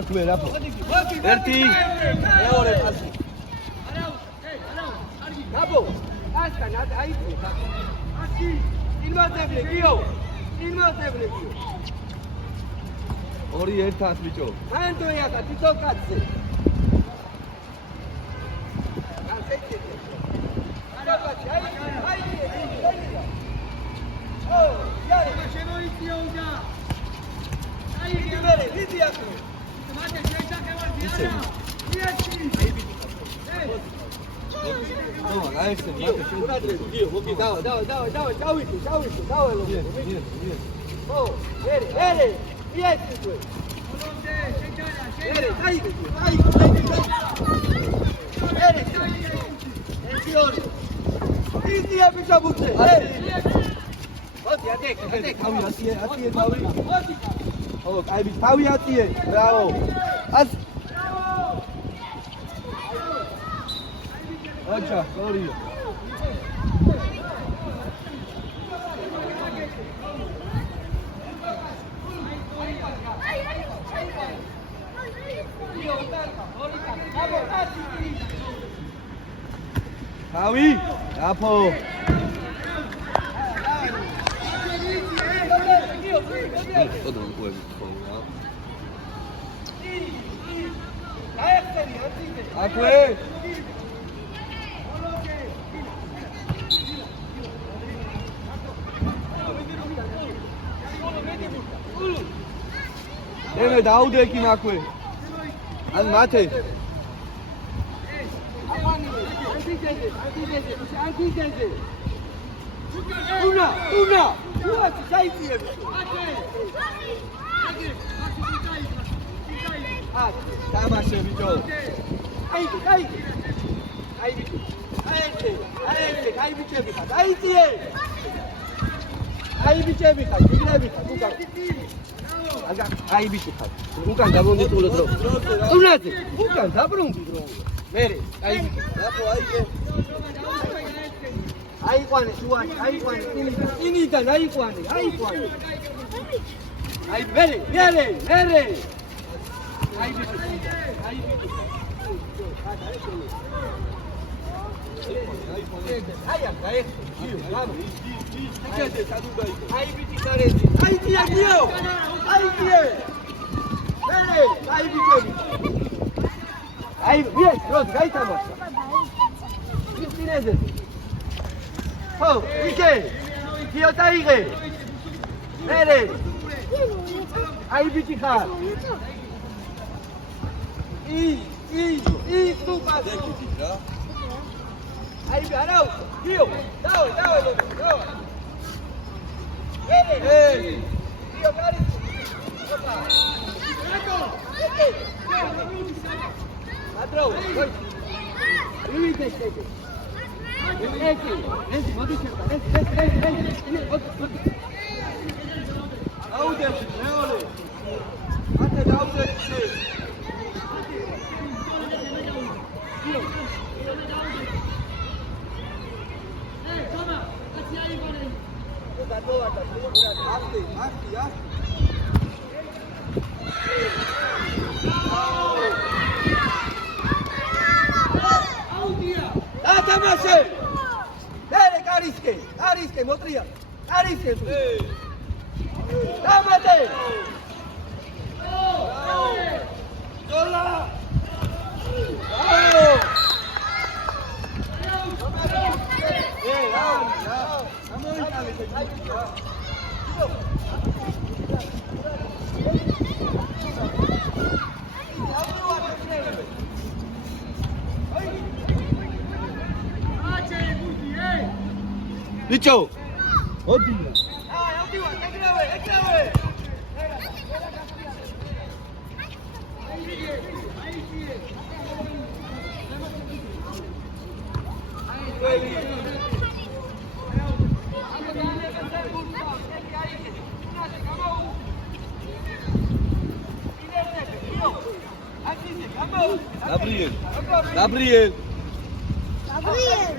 Akve rapo. Erti. Eore pasi. Rapo. Asta nada aí. Aqui. Invaseble gio. Invaseble gio. Ori ertas bicho. Anto yaka tito katse. Oh, yare. Oh, I be how you see it. Bravo. As. Acha, sorry. Howie, Apple. Akwe. Eme daude ki akwe. Al mate. Una. Ah, tamashe bicho. Ai bicho. Bukan dabrungi dulu bro. Unate. Bukan dabrungi bro. Mere, ai bicho. Dapo ai kwane suan, ai kwane. Ini dan ai kwane. Ai mere. Ai bicho. Aí, Arau, viu? Dá, Ei, viu, cara? Opa. Ladrão, vai. Desce. Manda chegar, desce. Aonde, olha. Até dá o desce. Arrisque, motriya. არის ეს. დამატე. დოლა. Licho. Odila. Gabriel. Gabriel. Gabriel.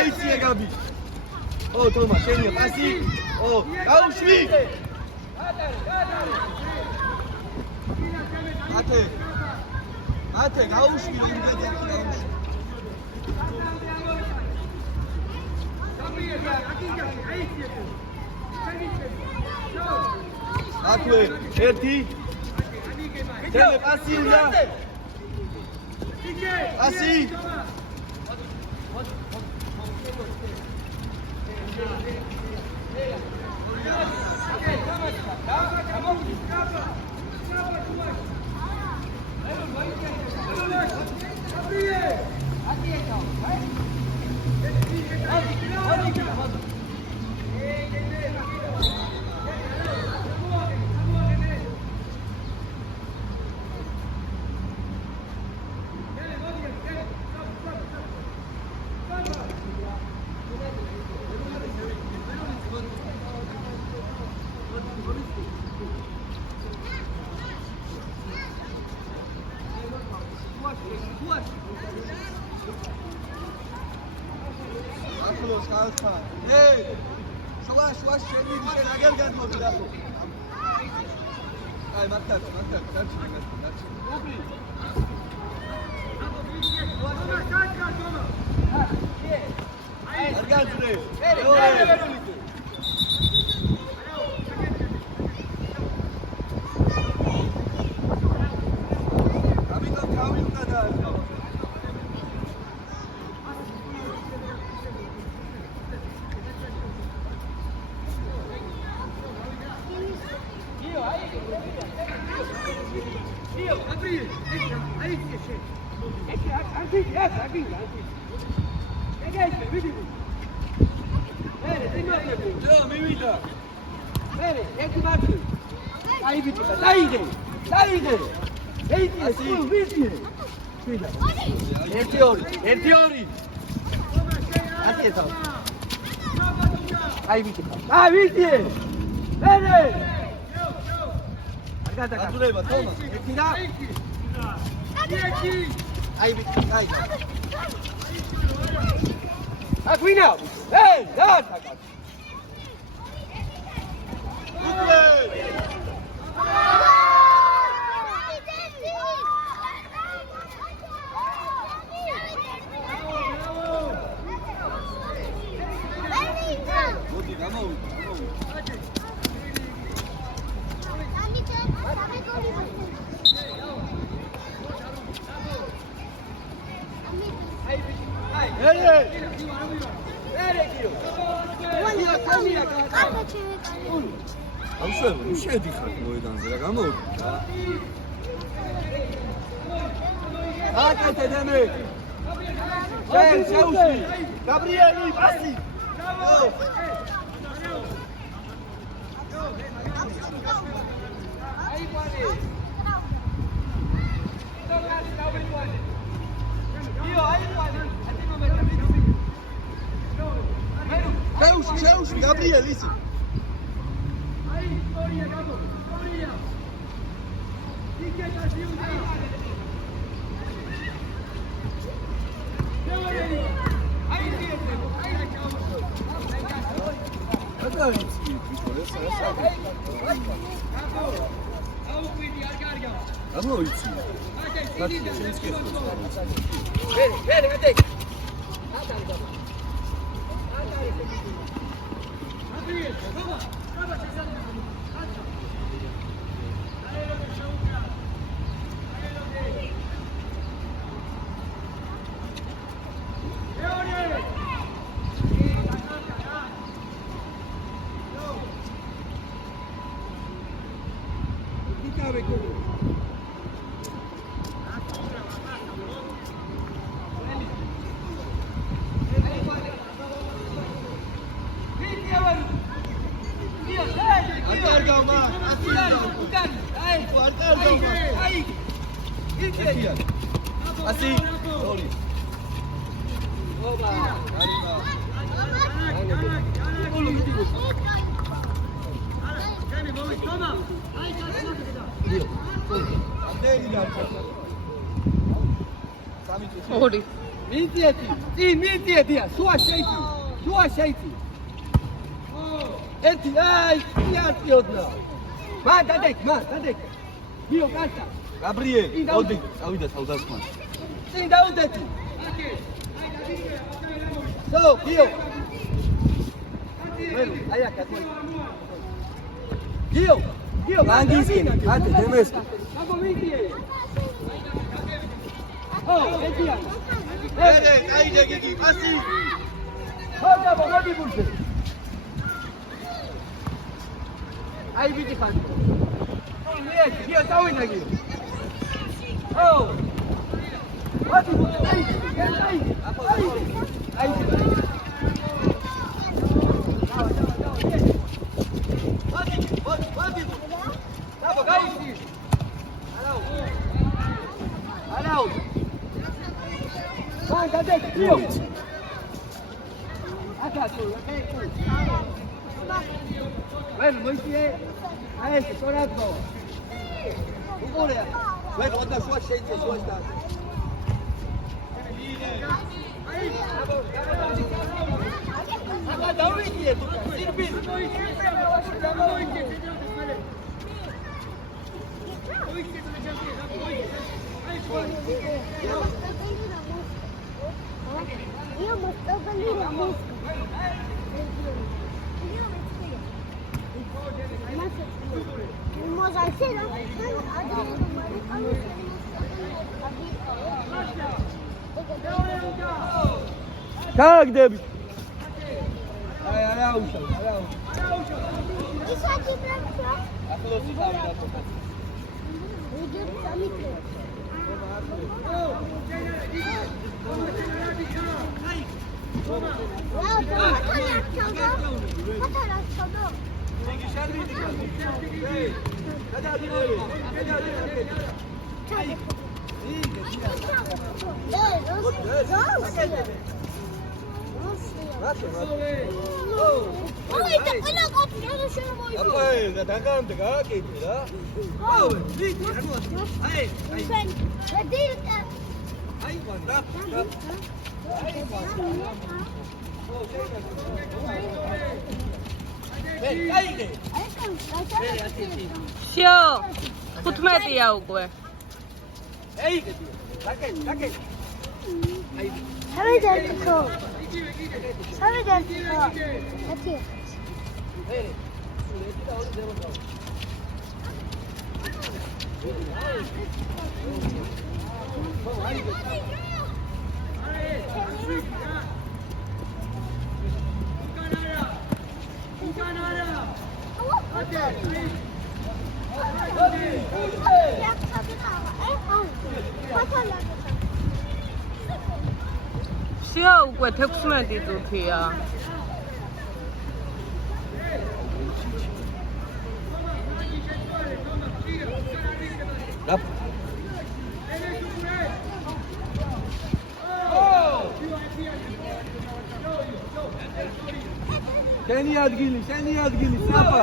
Aici, Gabi. Oh, Thomas, senior, passi. Oh, Gauchi. Ate, Gauchi, Ate, erti. Tele, passi, Ulla. Passi. აქ ვინა? ეი, დაასაკა. ამშვენო, შედიხარ მოედანზე რა გამოვიდა? აკეთე დემე. შეუშვი. გაბრიელი, პასი. შეუშვი, გაბრიელი ისი. ორი მიწიეთი სუა შეიცი ერთი აი იარწიოდნა მან დადეკ გიო კარტა გაბრიელი ოდი წავიდა თავდასხმად წინ დაუდეთი სო გიო აი აქ გიო ლანგისკენ ათე დემეს ე აიჯე გიგი პასი ხოდა მოდი ბურთი აი ვიდი ხან გიო დავინა გიო მოდი აი Bravo, guys! Hello! Vai, cadê? Tio! Bueno, muito bem. Aí, chorado. Vamos lá. Vai, bota a sua cheia, sua está. Dá um inquieto. Io mi sto prendendo la mosca. Можно сильно. Как деб? Ай, ушел. И сади прям. Ахлоси там да. Идёт сами. всё 15-ია უკვე სამედერთო ათი всё უკვე 16 წუთია შენი ადგილი, საფა.